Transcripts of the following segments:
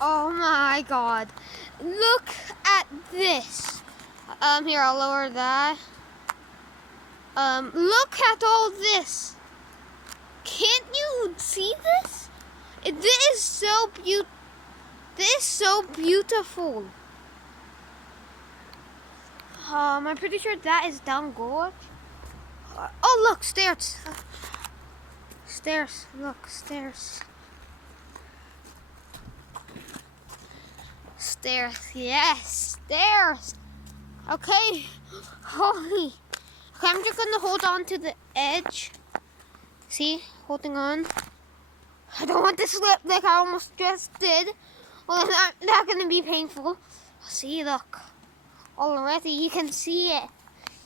Oh my god. Look at this. Here, I'll lower that. Look at all this. Can't you see this? This is so beautiful. I'm pretty sure that is down gorge. Oh, look, stairs. Stairs, look, stairs. Stairs, yes, stairs. Okay, holy. Okay, I'm just gonna hold on to the edge. See, holding on. I don't want to slip like I almost just did. Well, it's not gonna be painful. See, look. Already, you can see it.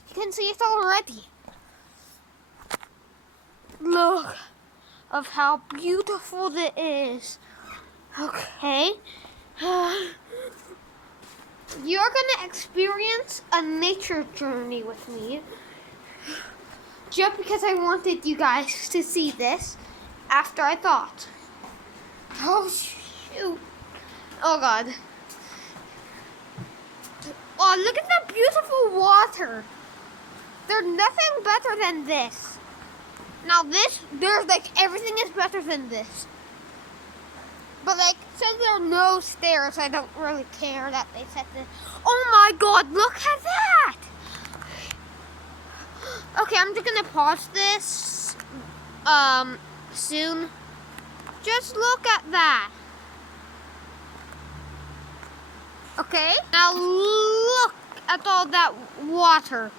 You can see it already. Look of how beautiful it is. Okay. You're gonna experience a nature journey with me. Just because I wanted you guys to see this after I thought. Oh shoot. Oh god. Oh, look at that beautiful water. There's nothing better than this. Now there's like everything is better than this. But like, since there are no stairs, I don't really care that they set this. Oh my god, look at that! Okay, I'm just gonna pause this soon. Just look at that. Okay, now look at all that water.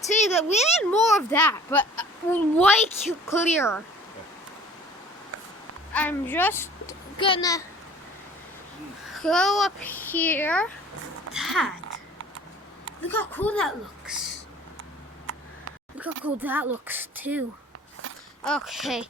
See, that we need more of that, but way clearer. I'm just gonna go up here. That. Look how cool that looks. Look how cool that looks too. Okay.